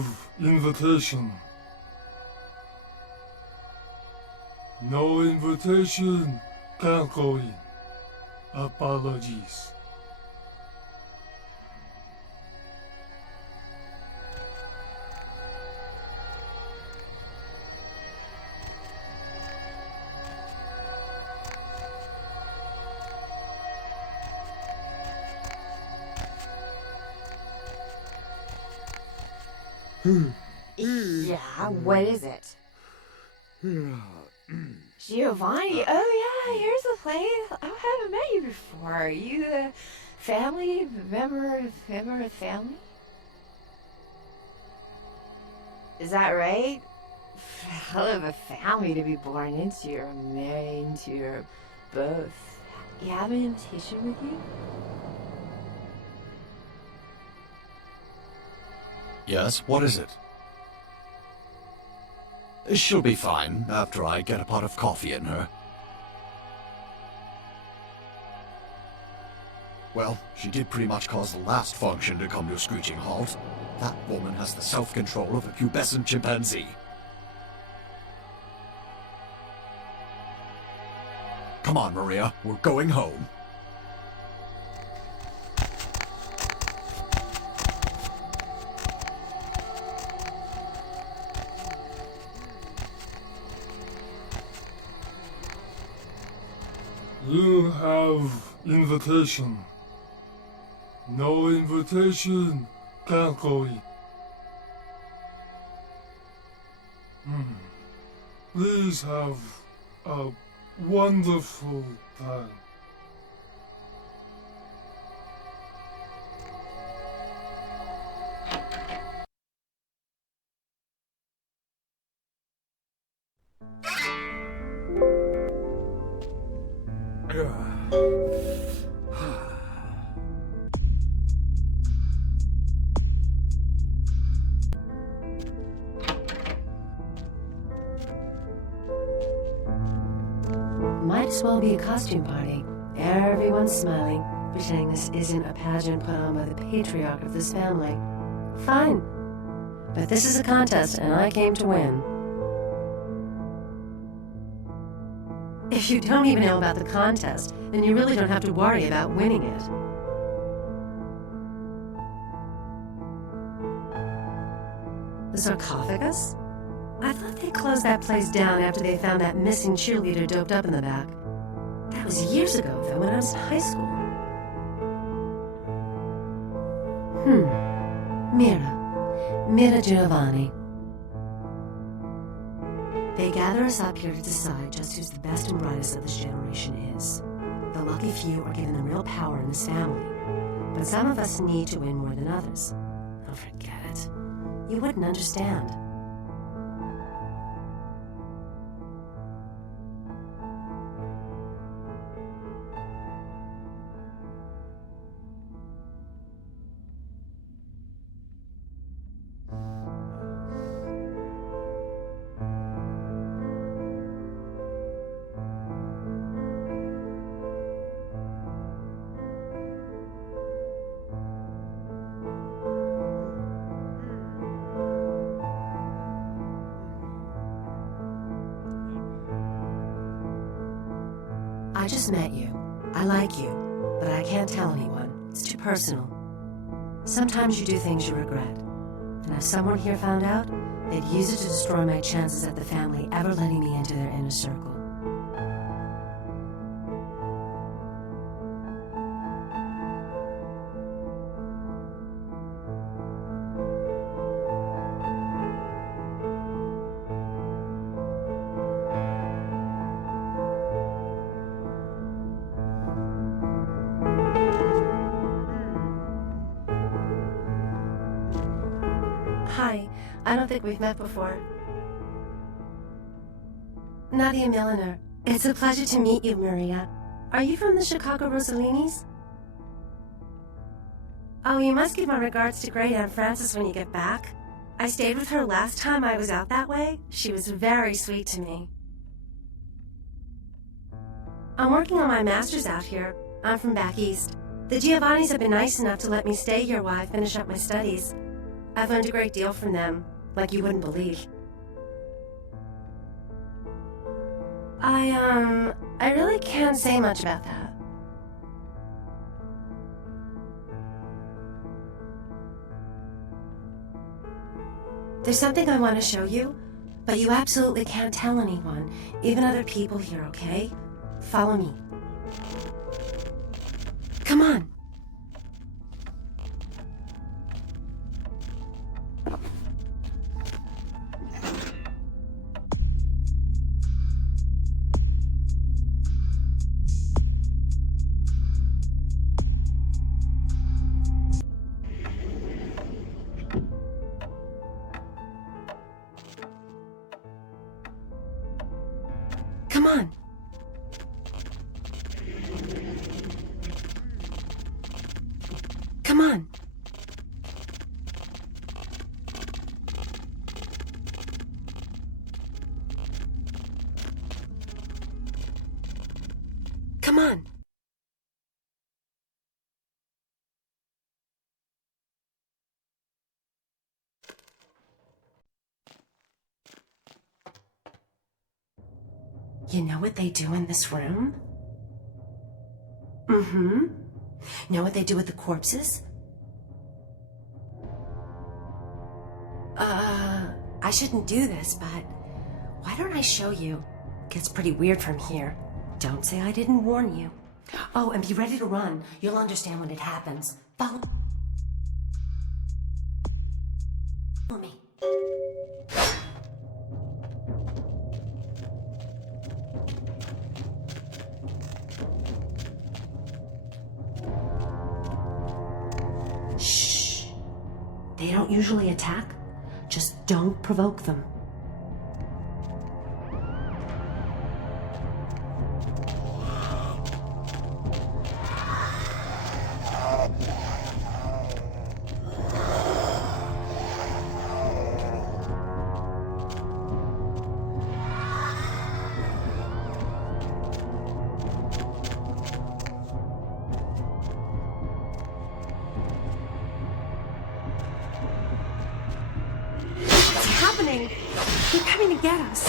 have invitation. No invitation, can't go in. Apologies. Yeah, what is it? Giovanni, oh yeah, here's the place. I haven't met you before. Are you a family member of the family? Is that right? Hell of a family to be born into or married into or both. You have an invitation with you? Yes, what is it? She'll be fine after I get a pot of coffee in her. Well, she did pretty much cause the last function to come to a screeching halt. That woman has the self-control of a pubescent chimpanzee. Come on, Maria, we're going home. You have invitation. No invitation, can't go in. Please have a wonderful time. Might as well be a costume party. Everyone's smiling, pretending this isn't a pageant put on by the patriarch of this family. Fine. But this is a contest, and I came to win. If you don't even know about the contest, then you really don't have to worry about winning it. The sarcophagus? I thought they closed that place down after they found that missing cheerleader doped up in the back. That was years ago, though, when I was in high school. Mira Giovanni. They gather us up here to decide just who's the best and brightest of this generation is. The lucky few are given the real power in this family, but some of us need to win more than others. Oh, forget it. You wouldn't understand. I just met you. I like you, but I can't tell anyone. It's too personal. Sometimes you do things you regret. And if someone here found out, they'd use it to destroy my chances at the family ever letting me into their inner circle. Hi, I don't think we've met before. Nadia Milliner. It's a pleasure to meet you, Maria. Are you from the Chicago Rossellini's? Oh, you must give my regards to Great Aunt Frances when you get back. I stayed with her last time I was out that way. She was very sweet to me. I'm working on my master's out here. I'm from back east. The Giovannis have been nice enough to let me stay here while I finish up my studies. I've learned a great deal from them, like you wouldn't believe. I really can't say much about that. There's something I want to show you, but you absolutely can't tell anyone, even other people here, okay? Follow me. Come on. Come on. Come on. Come on. You know what they do in this room? Mm-hmm. Know what they do with the corpses? I shouldn't do this, but why don't I show you? Gets pretty weird from here. Don't say I didn't warn you. Oh, and be ready to run. You'll understand when it happens. Follow me. Shh. They don't usually attack. Just don't provoke them. They're coming to get us.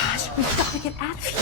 Gosh, we've got to get out of here.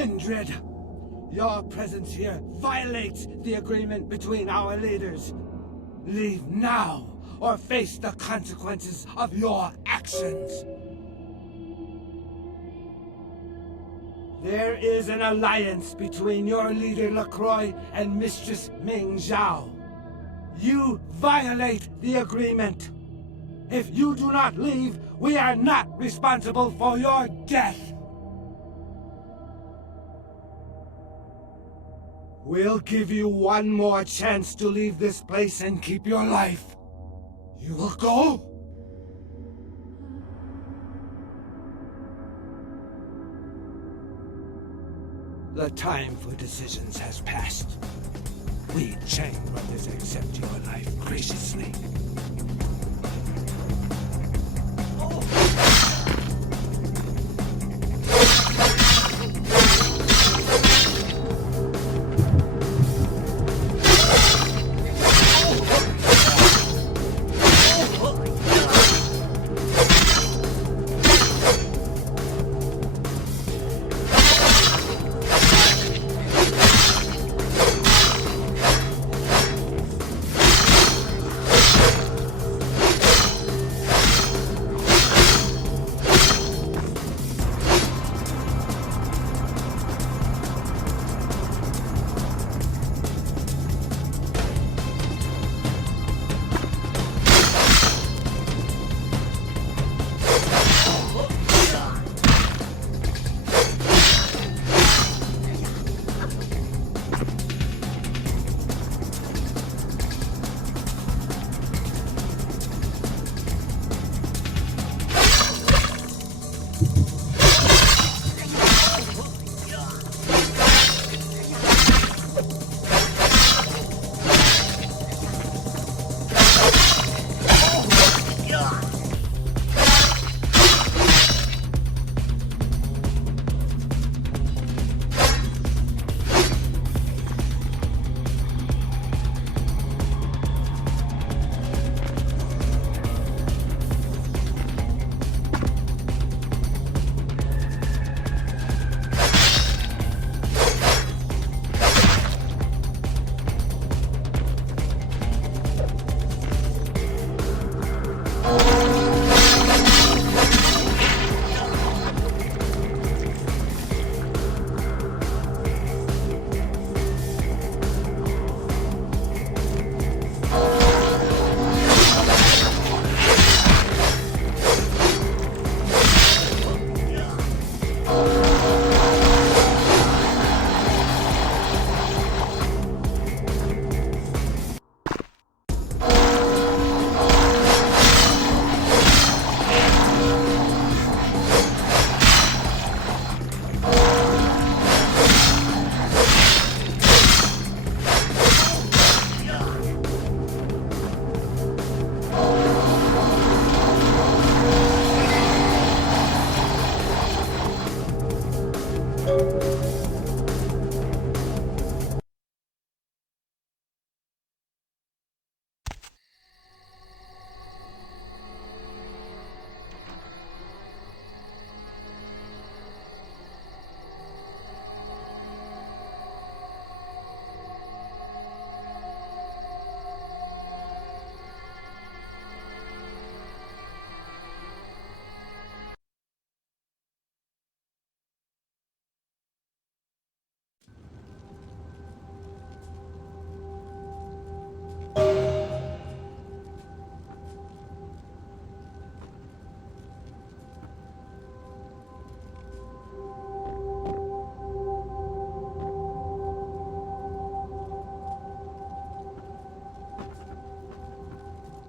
Kindred! Your presence here violates the agreement between our leaders. Leave now, or face the consequences of your actions. There is an alliance between your leader LaCroix and Mistress Ming Zhao. You violate the agreement. If you do not leave, we are not responsible for your death. We'll give you one more chance to leave this place and keep your life. You will go? The time for decisions has passed. We Chang brothers accept your life graciously.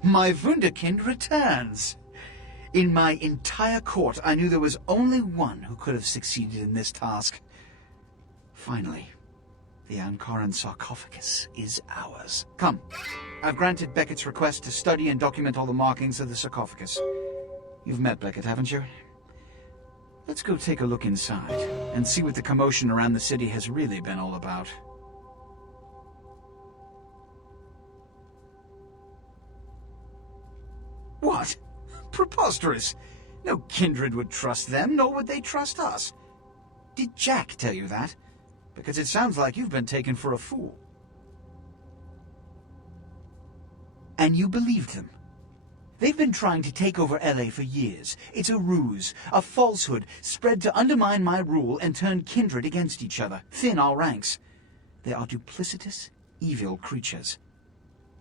My Wunderkind returns. In my entire court, I knew there was only one who could have succeeded in this task. Finally, the Ankaran sarcophagus is ours. Come, I've granted Beckett's request to study and document all the markings of the sarcophagus. You've met Beckett, haven't you? Let's go take a look inside and see what the commotion around the city has really been all about. What? Preposterous! No kindred would trust them, nor would they trust us. Did Jack tell you that? Because it sounds like you've been taken for a fool. And you believed them. They've been trying to take over LA for years. It's a ruse, a falsehood, spread to undermine my rule and turn kindred against each other, thin our ranks. They are duplicitous, evil creatures.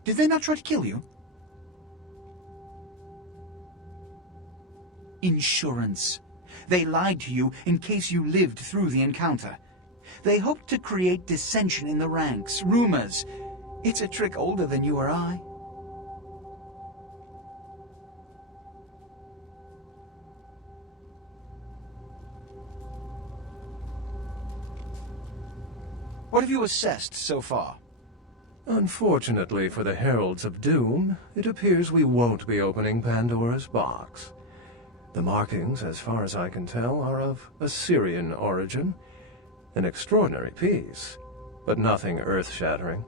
Did they not try to kill you? Insurance. They lied to you in case you lived through the encounter. They hoped to create dissension in the ranks, rumors. It's a trick older than you or I. What have you assessed so far? Unfortunately for the Heralds of Doom, it appears we won't be opening Pandora's box. The markings, as far as I can tell, are of Assyrian origin. An extraordinary piece, but nothing earth-shattering.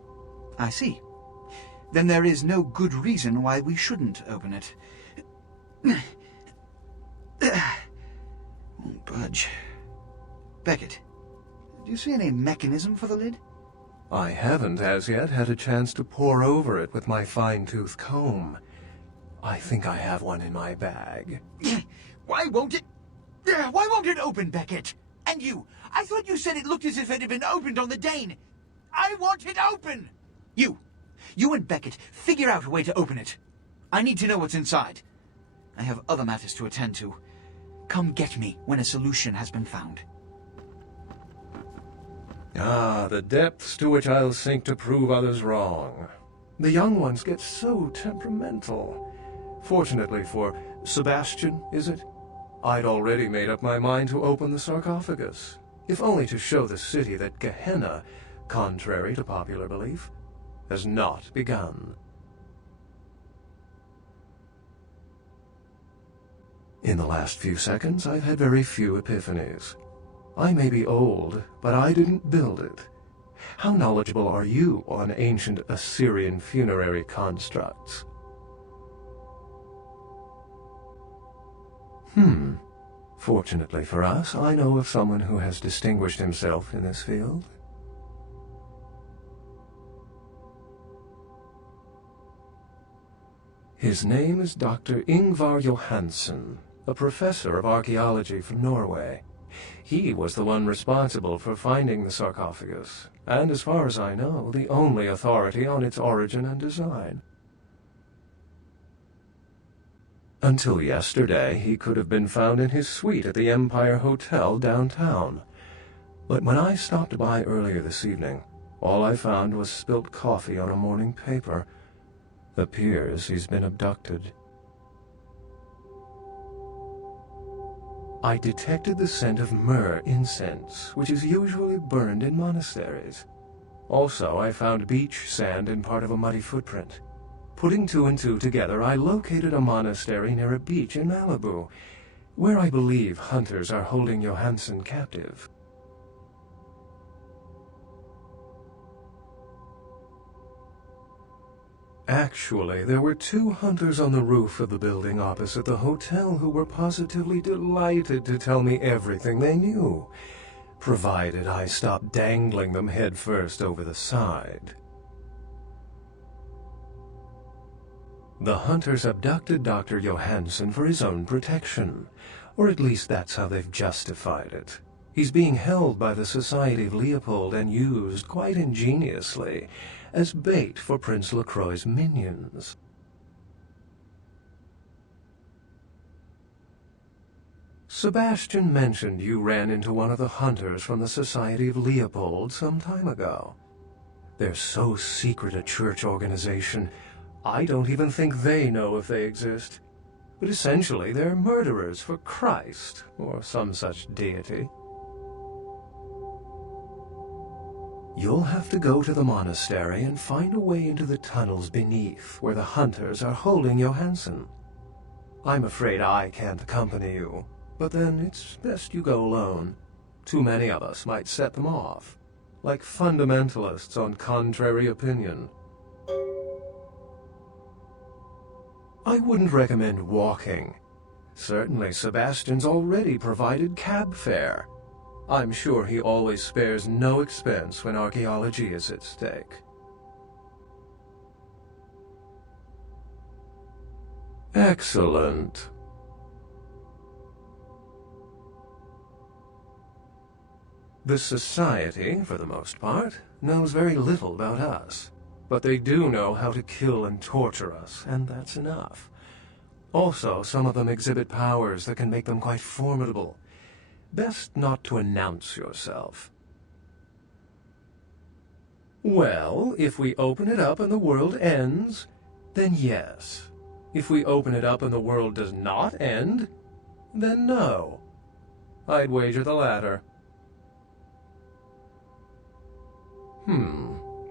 I see. Then there is no good reason why we shouldn't open it. Won't budge. Beckett, do you see any mechanism for the lid? I haven't as yet had a chance to pore over it with my fine-tooth comb. I think I have one in my bag. Why won't it open, Beckett? And you, I thought you said it looked as if it had been opened on the Dane. I want it open! You and Beckett, figure out a way to open it. I need to know what's inside. I have other matters to attend to. Come get me when a solution has been found. Ah, the depths to which I'll sink to prove others wrong. The young ones get so temperamental. Fortunately for Sebastian, is it? I'd already made up my mind to open the sarcophagus, if only to show the city that Gehenna, contrary to popular belief, has not begun. In the last few seconds, I've had very few epiphanies. I may be old, but I didn't build it. How knowledgeable are you on ancient Assyrian funerary constructs? Fortunately for us, I know of someone who has distinguished himself in this field. His name is Dr. Ingvar Johansen, a professor of archaeology from Norway. He was the one responsible for finding the sarcophagus, and as far as I know, the only authority on its origin and design. Until yesterday, he could have been found in his suite at the Empire Hotel downtown. But when I stopped by earlier this evening, all I found was spilt coffee on a morning paper. Appears he's been abducted. I detected the scent of myrrh incense, which is usually burned in monasteries. Also, I found beach sand in part of a muddy footprint. Putting two and two together, I located a monastery near a beach in Malibu, where I believe hunters are holding Johansen captive. Actually, there were 2 hunters on the roof of the building opposite the hotel who were positively delighted to tell me everything they knew, provided I stopped dangling them headfirst over the side. The hunters abducted Dr. Johansen for his own protection, or at least that's how they've justified it. He's being held by the Society of Leopold and used, quite ingeniously, as bait for Prince LaCroix's minions. Sebastian mentioned you ran into one of the hunters from the Society of Leopold some time ago. They're so secret a church organization, I don't even think they know if they exist. But essentially, they're murderers for Christ, or some such deity. You'll have to go to the monastery and find a way into the tunnels beneath, where the hunters are holding Johansen. I'm afraid I can't accompany you, but then it's best you go alone. Too many of us might set them off, like fundamentalists on contrary opinion. I wouldn't recommend walking. Certainly Sebastian's already provided cab fare. I'm sure he always spares no expense when archaeology is at stake. Excellent. The Society, for the most part, knows very little about us. But they do know how to kill and torture us, and that's enough. Also, some of them exhibit powers that can make them quite formidable. Best not to announce yourself. Well, if we open it up and the world ends, then yes. If we open it up and the world does not end, then no. I'd wager the latter.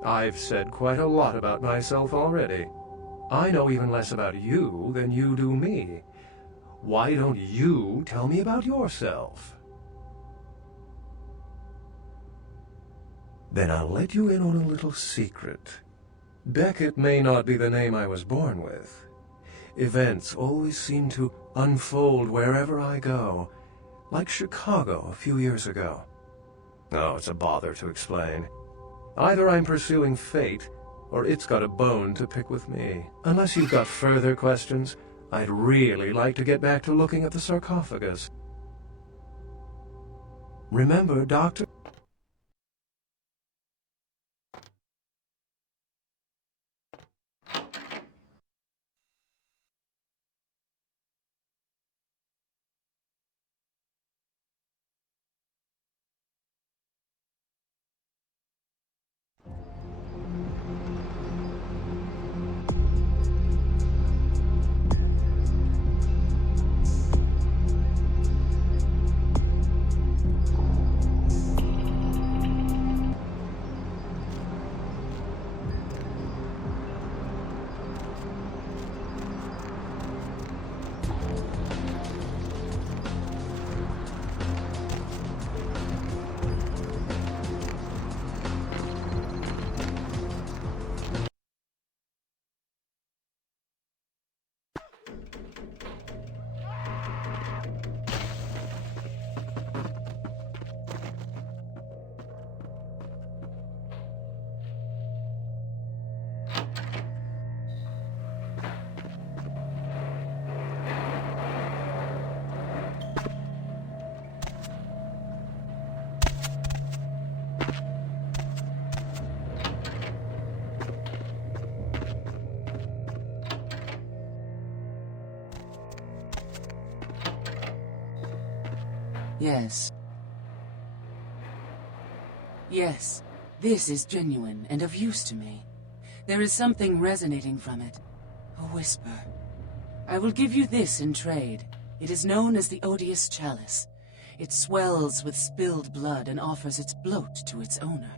I've said quite a lot about myself already. I know even less about you than you do me. Why don't you tell me about yourself? Then I'll let you in on a little secret. Beckett may not be the name I was born with. Events always seem to unfold wherever I go, like Chicago a few years ago. Oh, it's a bother to explain. Either I'm pursuing fate, or it's got a bone to pick with me. Unless you've got further questions, I'd really like to get back to looking at the sarcophagus. Remember, Doctor? Yes. Yes, this is genuine and of use to me. There is something resonating from it. A whisper. I will give you this in trade. It is known as the Odious Chalice. It swells with spilled blood and offers its bloat to its owner.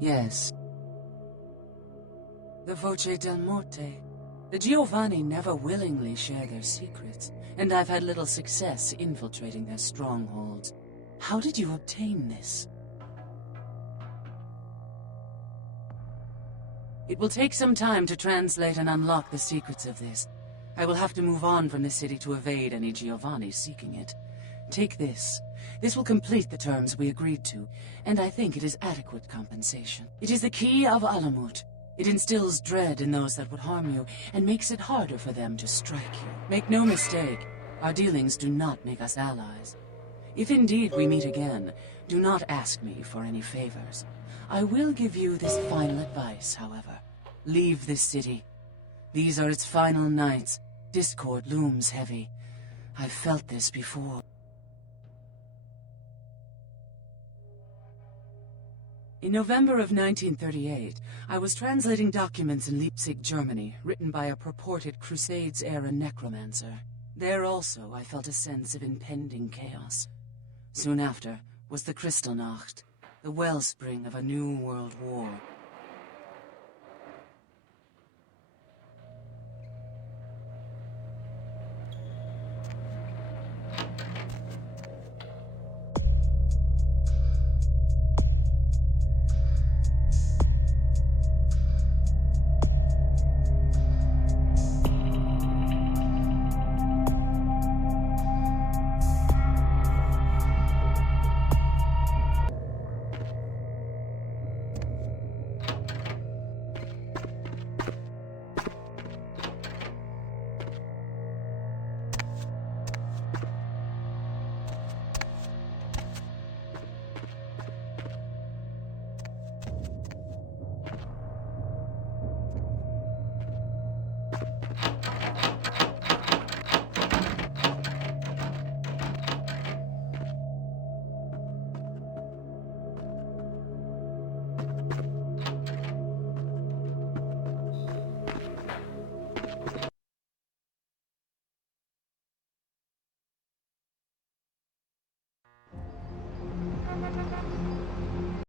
Yes. The Voce del Morte. The Giovanni never willingly share their secrets, and I've had little success infiltrating their strongholds. How did you obtain this? It will take some time to translate and unlock the secrets of this. I will have to move on from the city to evade any Giovanni seeking it. Take this. This will complete the terms we agreed to, and I think it is adequate compensation. It is the key of Alamut. It instills dread in those that would harm you, and makes it harder for them to strike you. Make no mistake, our dealings do not make us allies. If indeed we meet again, do not ask me for any favors. I will give you this final advice, however. Leave this city. These are its final nights. Discord looms heavy. I've felt this before. In November of 1938, I was translating documents in Leipzig, Germany, written by a purported Crusades-era necromancer. There also, I felt a sense of impending chaos. Soon after was the Kristallnacht, the wellspring of a new world war.